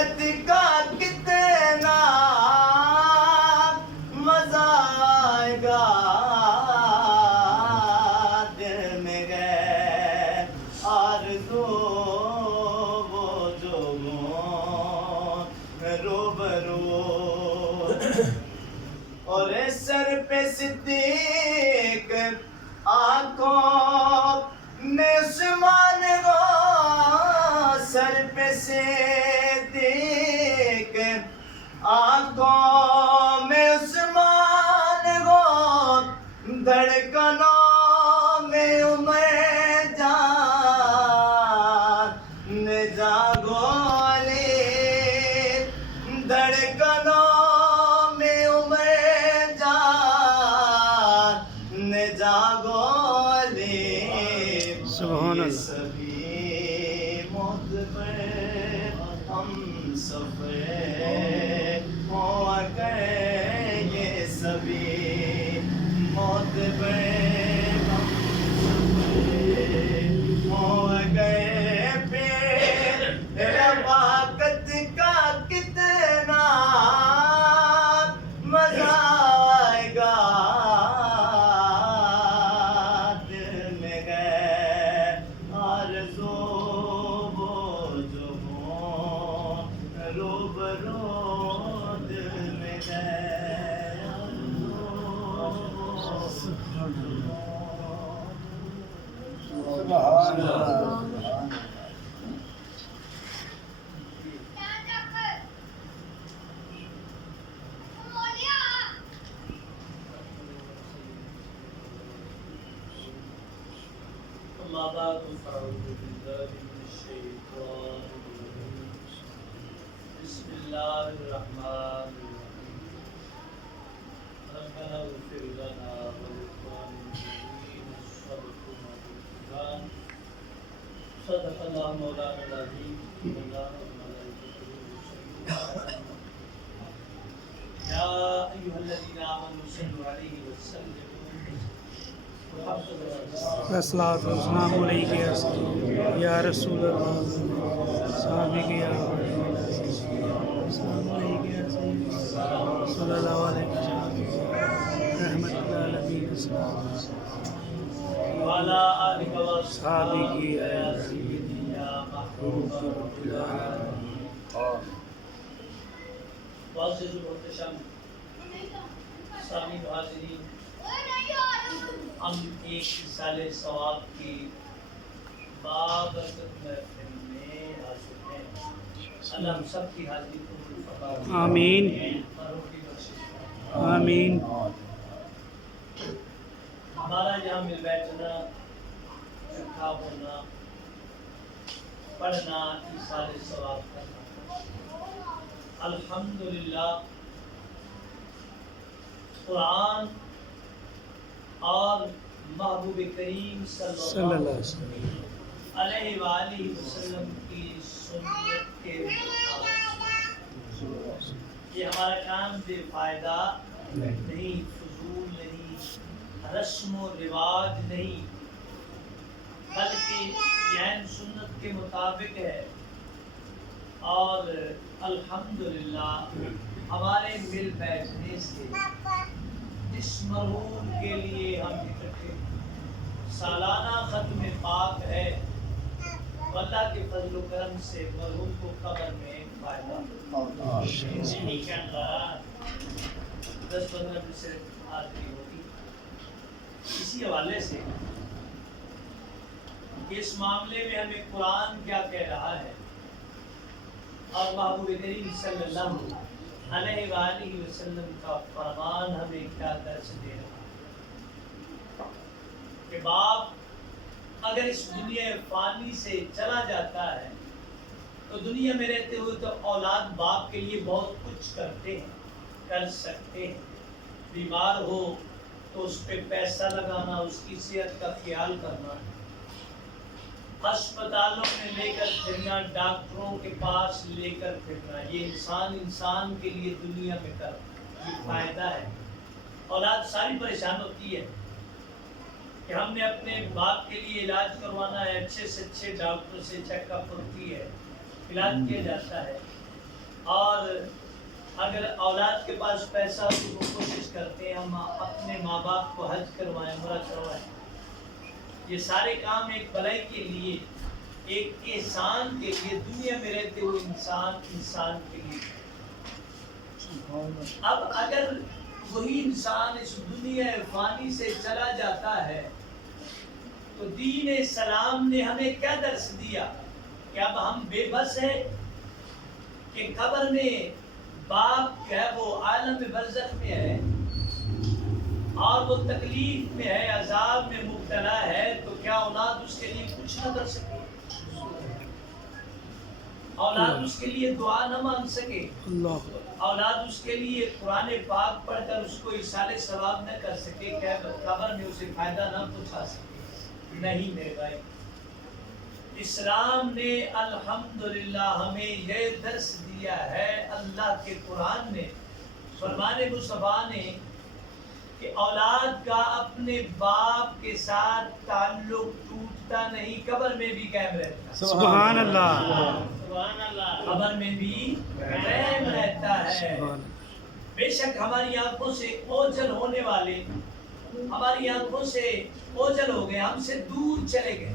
باقت کا کتنا مزہ آئے گا، دل میں گئے آرزو وہ جو روبرو، اور سر پہ صدیق آنکھوں میں عثمان گو، سر پہ صدیق آنکھوں میں عثمان گو، دھڑکنوں میں عمر جان جاگو علی، دھڑکنوں میں عمر جان جاگو علی۔ سبحان اللہ۔ سبھی موت پہ ہم سفر ہو گئے، یہ سبھی موت پہ ہم سفر ہو گئے، پھر رفاقت کا کتنا مزہ آئے گا، دل میں گئے آرزو وہ جو ہوں روبرو، دل میں گئے آرزو سبحان اللہ۔ أما بعد فأعوذ بالله من الشيطان الرجيم، بسم الله الرحمن الرحيم، ربنا اغفر لنا ولإخواننا الذين سبقونا بالإيمان، صدق الله مولانا العظيم، إن الله وملائكته يصلون يا أيها الذين آمنوا صلوا عليه وسلموا الصلاۃ والسلام علیک یا رسول اللہ، صحابہ یا السلام علیک یا سیدی صلی اللہ علیہ وسلم، رحمت للعالمین، وعلى آلك صحابہ يا سيدي يا محبوب رب العالمين۔ معزز و محتشم سامعین و حاضرین، ہم ایک سال ثواب کی بابرکت محفل میں حاضر ہیں۔ اللہ ہم سب کی حاضری کو قبول فرمائے، آمین اور ان کی بخشش فرمائے۔ آمین۔ ہمارا یہاں مل بیٹھنا، اکٹھا ہونا، پڑھنا، ایصال ثواب کرنا، الحمدللہ قرآن اور محبوب کریم صلی اللہ علیہ وآلہ وسلم کی سنت کے مطابق یہ ہمارا کام بے فائدہ نہیں، فضول نہیں، رسم و رواج نہیں، بلکہ یہ سنت کے مطابق ہے۔ اور الحمدللہ ہمارے مل بیٹھنے سے اس مرحوم کے لیے ہم اکٹھے سالانہ ختم پاک ہے، اللہ کے فضل و کرم سے مرحوم کو قبر میں فائدہ نہیں کرنا، 10-15 منٹ سے حاضری ہوگی۔ اسی حوالے سے اس معاملے میں ہمیں قرآن کیا کہہ رہا ہے اور محبوب کریم صلی اللہ علیہ وآلہ وسلم کا فرمان ہمیں کیا درس دے رہا ہے کہ باپ اگر اس دنیا فانی سے چلا جاتا ہے تو دنیا میں رہتے ہوئے تو اولاد باپ کے لیے بہت کچھ کرتے ہیں، کر سکتے ہیں۔ بیمار ہو تو اس پہ پیسہ لگانا، اس کی صحت کا خیال کرنا، اسپتالوں میں لے کر پھرنا، ڈاکٹروں کے پاس لے کر پھرنا، یہ انسان کے لیے دنیا میں کر یہ فائدہ ہے۔ اولاد ساری پریشان ہوتی ہے کہ ہم نے اپنے باپ کے لیے علاج کروانا ہے، اچھے سے اچھے ڈاکٹر سے چیک اپ ہوتی ہے، علاج کیا جاتا ہے، اور اگر اولاد کے پاس پیسہ ہو تو وہ کوشش کرتے ہیں ہم اپنے ماں باپ کو حج کروائیں، عمرہ کروائیں. یہ سارے کام ایک بھلائی کے لیے، ایک احسان کے لیے، دنیا میں رہتے ہوئے انسان کے لیے. اب اگر وہی انسان اس دنیا فانی سے چلا جاتا ہے تو دین اسلام نے ہمیں کیا درس دیا کہ اب ہم بے بس ہیں کہ قبر میں باپ کیا ہے وہ عالم برزخ میں ہے اور وہ تکلیف میں ہے، عذاب میں مبتلا ہے، تو کیا اولاد اس کے لیے کچھ نہ کر سکے؟ اولاد اس کے لیے دعا نہ مانگ سکے؟ اولاد اس کے لیے قرآن پاک پڑھ کر اس کو ایصال ثواب نہ کر سکے؟ کیا قبر میں اسے فائدہ نہ پہنچا سکے؟ نہیں میرے بھائی، اسلام نے الحمدللہ ہمیں یہ درس دیا ہے، اللہ کے قرآن نے، فرمان مصطفیٰ نے، کہ اولاد کا اپنے باپ کے ساتھ تعلق ٹوٹتا نہیں، قبر میں بھی قائم رہتا ہے. سبحان اللہ، سبحان اللہ. قبر میں بھی قائم رہتا ہے. بے شک ہماری آنکھوں سے اوجھل ہونے والے، ہماری آنکھوں سے اوجھل ہو گئے، ہم سے دور چلے گئے،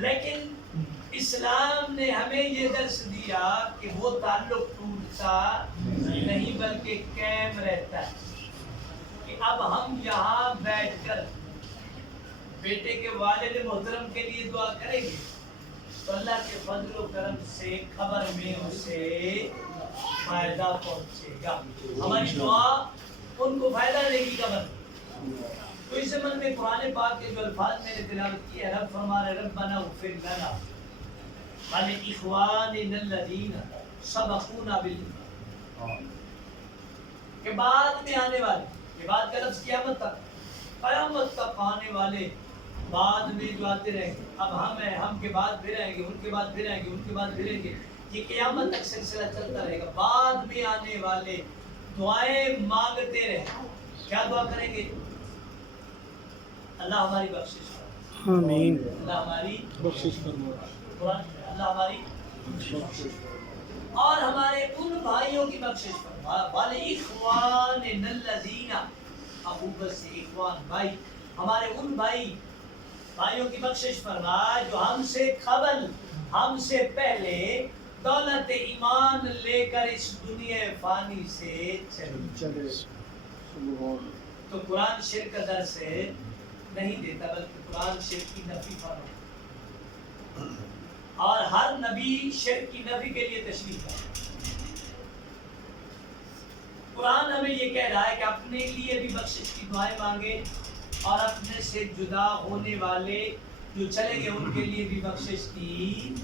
لیکن اسلام نے ہمیں یہ درس دیا کہ وہ تعلق ٹوٹتا نہیں بلکہ قائم رہتا ہے. کہ اب ہم یہاں بیٹھ کر بیٹے کے والد محترم کے لیے دعا کریں گے تو اللہ کے فضل و کرم سے قبر میں اسے فائدہ پہنچے گا. ہماری دعا ان کو فائدہ دے گی قبر. تو اس زمن میں قرآن پاک کے جو الفاظ میں نے تلاوت کیے، رب فرما رہے ربنا اغفر لنا ولاخواننا الذین سبقونا بالایمان، کہ بعد میں آنے والے، کہ بعد کا لفظ قیامت تک آنے والے، بعد میں جو آتے رہیں گے. اب ہم ہیں، ہم کے بعد پھر آئیں گے، ان کے بعد پھر آئیں گے، ان کے بعد پھر آئیں گے، یہ قیامت تک سلسلہ چلتا رہے گا. بعد میں آنے والے دعائیں مانگتے رہیں. کیا دعا کریں گے؟ اللہ ہماری بخشش فرما، آمین. اللہ ہماری بخشش فرما، قرآن اللہ ہماری اور ہمارے ان بھائیوں کی بخشش فرما. وَلِإِخْوَانِنَا الَّذِينَ، اخوت سے اخوان بھائی، ہمارے ان بھائیوں کی بخشش فرما جو ہم سے قبل، ہم سے پہلے دولت ایمان لے کر اس دنیا فانی سے چلے. تو قرآن شرک کا درس نہیں دیتا بلکہ قرآن شرک کی نفی فرماتا، اور ہر نبی شرک کی نفی کے لیے تشریف ہے. قرآن ہمیں یہ کہہ رہا ہے کہ اپنے لیے بھی بخشش کی دعائیں مانگے اور اپنے سے جدا ہونے والے جو چلے گئے ان کے لیے بھی بخشش کی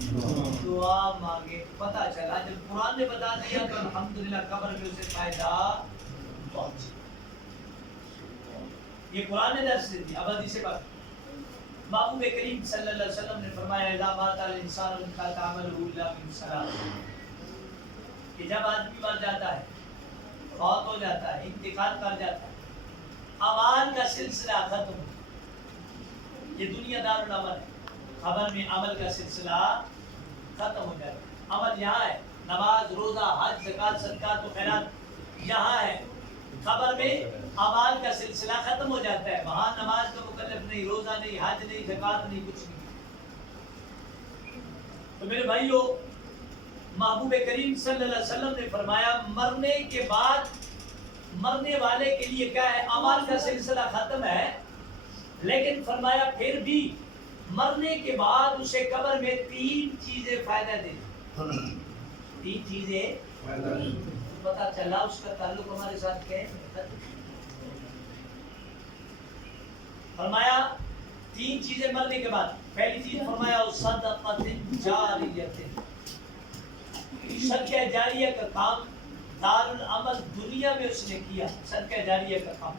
دعا مانگے. پتہ چلا جب قرآن نے بتا دیا تو الحمدللہ قبر میں اسے فائدہ پہنچے. یہ قرآن نے درس دیا. اب حدیث پاک محبوب کریم صلی اللہ علیہ وسلم نے فرمایا اذا مات الانسان انقطع عمله الا من ثلاث، کہ جب آدمی مر جاتا ہے، فوت ہو جاتا ہے، انتقال کر جاتا ہے، اعمال کا سلسلہ ختم. یہ دنیا دار العمل ہے، قبر میں عمل کا سلسلہ ختم ہو جاتا ہے. عمل یہاں ہے، نماز، روزہ، حج، زکوٰۃ، صدقات و خیرات یہاں ہے. قبر میں اعمال کا سلسلہ ختم ہو جاتا ہے. وہاں نماز کا مکلف نہیں، روزہ نہیں، حج نہیں، زکوٰۃ نہیں، کچھ نہیں. تو میرے بھائیو، محبوب کریم صلی اللہ علیہ وسلم نے فرمایا مرنے کے بعد مرنے والے کے لیے کیا ہے؟ اعمال کا سلسلہ ختم ہے، لیکن فرمایا پھر بھی مرنے کے بعد اسے قبر میں 3 چیزیں فائدہ دیں. 3 چیزیں پتا چلا اس کا تعلق ہمارے ساتھ کیا ہے. فرمایا 3 چیزیں مرنے کے بعد. پہلی چیز فرمایا صدقۃ جاریۃ، صدقہ جاریہ کا کام دار العمل دنیا میں اس نے کیا. صدقہ جاریہ کا کام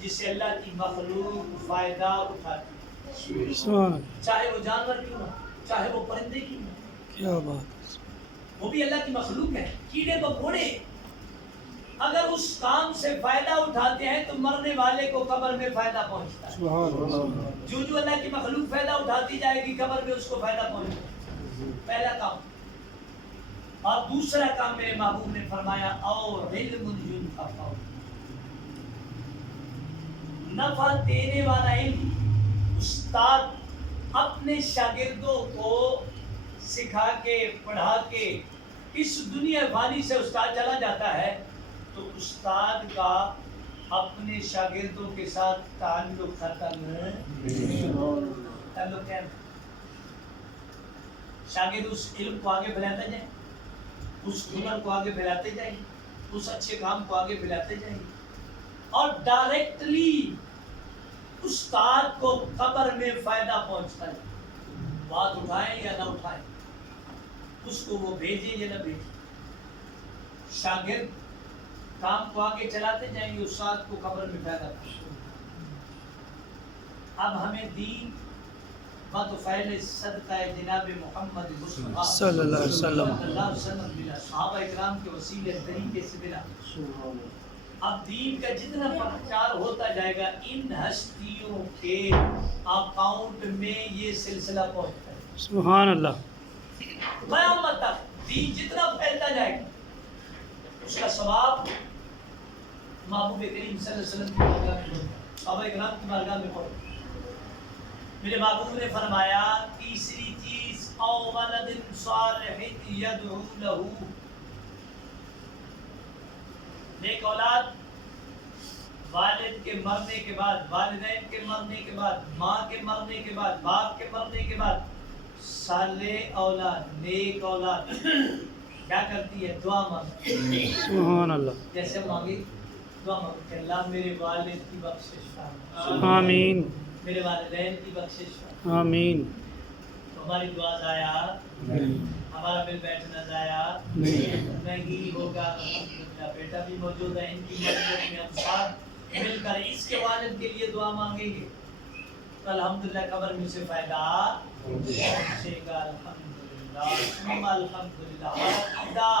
جس سے اللہ کی مخلوق فائدہ اٹھاتی، چاہے وہ جانور کیوں نہ، چاہے وہ پرندے کیوں نہ. کیا بات، وہ بھی اللہ کی مخلوق ہے. کیڑے مکوڑے اگر اس کام سے فائدہ اٹھاتے ہیں تو مرنے والے کو قبر میں فائدہ پہنچتا ہے. سبحان اللہ. جو اللہ کی مخلوق فائدہ اٹھاتی جائے گی قبر میں اس کو فائدہ پہنچتا ہے. پہلا کام. اور دوسرا کام میرے محبوب نے فرمایا اور علم ينفع، نفع دینے والا علم۔ استاد اپنے شاگردوں کو سکھا کے پڑھا کے اس دنیا فانی سے استاد چلا جاتا ہے تو استاد کا اپنے شاگردوں کے ساتھ تعلق ختم تعلق کیا ہے؟ شاگرد اس علم کو آگے پھیلاتا جائے، اس ہنر کو آگے پھیلاتے جائیں، اس اچھے کام کو آگے پھیلاتے جائیں، اور ڈائریکٹلی استاد کو قبر میں فائدہ پہنچتا ہے، بات اٹھائیں یا نہ اٹھائیں، اس کو وہ بھیجیں یا نہ بھیجیں، شاگرد کام کو آگے چلاتے جائیں گے، استاد کو قبر میں فائدہ پہنچتا ہے۔ اب ہمیں دین بات فعل صدقہ جناب محمد مصطفیٰ صلی اللہ علیہ وسلم ملا، صحابہ اکرام کے وسیلے طریقے سے ملا۔ اب دین کا جتنا پرچار ہوتا جائے گا ان ہستیوں کے اکاؤنٹ میں یہ سلسلہ پہنچتا ہے، سبحان اللہ۔ قیامت تک دین جتنا پھیلتا جائے گا اس کا ثواب محبوب کریم صلی اللہ علیہ وسلم کی بارگاہ میں ہوگا، صحابہ اکرام کی بارگاہ میں ہوگا۔ میرے محبوب نے فرمایا تیسری چیز او ولد صالح یدعو لہ، نیک اولاد والد کے مرنے کے بعد، والدین کے مرنے کے بعد، ماں کے مرنے کے بعد، باپ کے مرنے کے بعد صالح اولاد، نیک اولاد کیا کرتی ہے؟ دعا مانگتی ہے، سبحان اللہ۔ جیسے مانگی دعا مانگتے ہیں، اللہ میرے والد کی بخشش فرما، آمین میرے والدین کی بخشش فرما۔ آمین۔ تو ہماری دعا ضائع ہمارا مل بیٹھنا ضائع نہیں ہوگا۔ الحمدللہ بیٹا بھی موجود ہے، ان کی مدد میں ہم ساتھ مل کر اس کے والد کے لیے دعا مانگیں گے تو الحمدللہ قبر میں سے فائدہ پہنچے گا۔ الحمدللہ ثم الحمدللہ۔ عقیدہ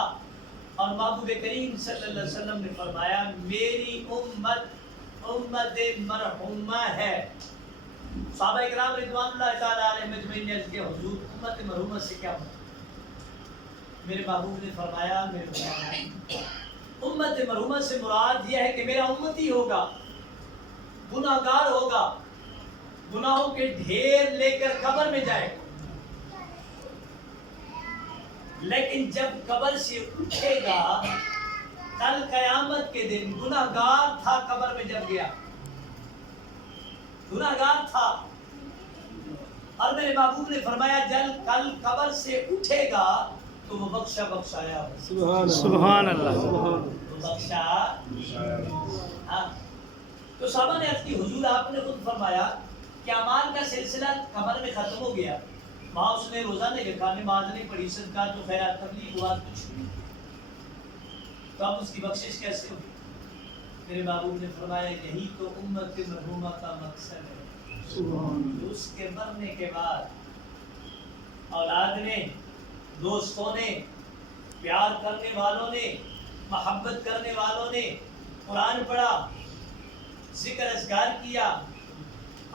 اور محبوب کریم صلی اللہ علیہ وسلم نے فرمایا میری امت امت مرحومہ ہے۔ صحابہ اکرام رضوان اللہ تعالی علیہ مجمعین نے عرض کیا حضور امت مرحومہ سے کیا مطلب؟ میرے محبوب نے فرمایا میرے امت مرحومہ سے مراد یہ ہے کہ میرا امتی ہوگا، گناہ گار ہوگا، گناہوں کے ڈھیر لے کر قبر میں جائے گا، لیکن جب قبر سے اٹھے گا کل قیامت کے دن گناہ گار تھا، قبر میں جب گیا گناہ گار تھا، اور میرے محبوب نے فرمایا جل کل قبر سے اٹھے گا تو وہ بخشا بخشایا ہو۔ سبحان اللہ۔ وہ بخشا ہاں۔ تو صحابہ نے عرض کی حضور آپ نے خود فرمایا کہ اعمال کا سلسلہ قبر میں ختم ہو گیا، وہاں اس نے روزہ نہیں رکھا، نماز نہیں پڑھی، صدقہ جو خیرات تبلیغ ہوا کچھ نہیں، تو اب اس کی بخشش کیسے ہوگی؟ میرے محبوب نے فرمایا یہی تو امت مرحومہ کا مقصد ہے۔ اس کے مرنے کے بعد اولاد نے، دوستوں نے، پیار کرنے والوں نے، محبت کرنے والوں نے قرآن پڑھا، ذکر اذکار کیا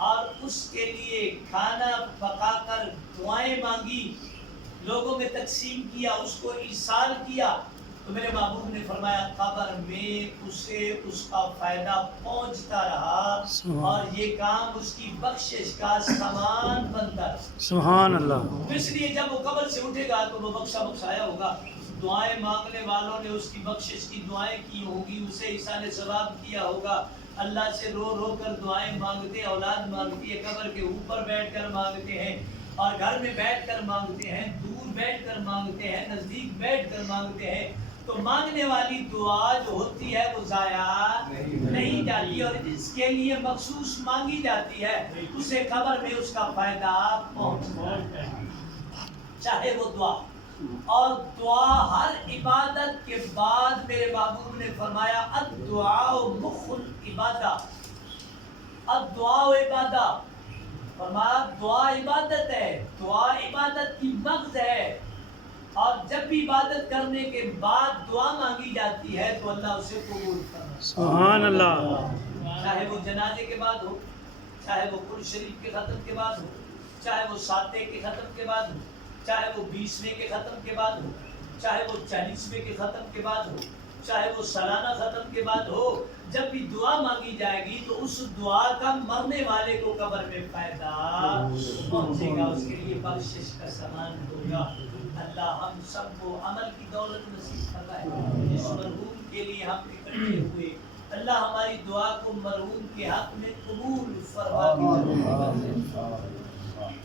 اور اس کے لیے کھانا پکا کر دعائیں مانگی، لوگوں میں تقسیم کیا، اس کو ایصال کیا، تو میرے محبوب نے فرمایا قبر میں اسے اس کا فائدہ پہنچتا رہا اور یہ کام اس کی بخشش کا سامان بنتا رہا۔ سبحان اللہ۔ اس لیے جب وہ قبر سے اٹھے گا تو وہ بخشا بخشایا ہوگا، دعائیں مانگنے والوں نے اس کی بخشش کی دعائیں کی ہوں گی، اسے ایصال ثواب کیا ہوگا، اللہ سے رو رو کر دعائیں مانگتے، اولاد مانگتی ہے، قبر کے اوپر بیٹھ کر مانگتے ہیں اور گھر میں بیٹھ کر مانگتے ہیں، دور بیٹھ کر مانگتے ہیں، نزدیک بیٹھ کر مانگتے ہیں، تو مانگنے والی دعا جو ہوتی ہے وہ ضائع نہیں جاتی، اور جس کے لیے مخصوص مانگی جاتی ہے اسے قبر میں اس کا فائدہ پہنچتا ہے، چاہے وہ دعا۔ اور دعا ہر عبادت کے بعد میرے محبوب نے فرمایا الدعاء مخ العبادہ، الدعاء عبادہ، فرمایا دعا عبادت ہے، دعا عبادت کی مغز ہے، اور جب بھی عبادت کرنے کے بعد دعا مانگی جاتی ہے تو اللہ اسے قبول کرتا ہے۔ سبحان اللہ۔ چاہے وہ جنازے کے بعد ہو، چاہے وہ قرآن شریف کے ختم کے بعد ہو، چاہے وہ ساتے کے ختم کے بعد ہو، چاہے وہ 20ویں کے ختم کے بعد ہو، چاہے وہ 40ویں کے ختم کے بعد ہو، چاہے وہ سالانہ ختم کے بعد ہو، جب بھی دعا مانگی جائے گی تو اس دعا کا مرنے والے کو قبر میں فائدہ پہنچے گا، اس کے لیے بخشش کا سامان ہوگا۔ اللہ ہم سب کو عمل کی دولت نصیب فرمائے۔ اس مرحوم کے لیے ہم اکٹھے ہوئے، اللہ ہماری دعا کو مرحوم کے حق میں قبول فرما۔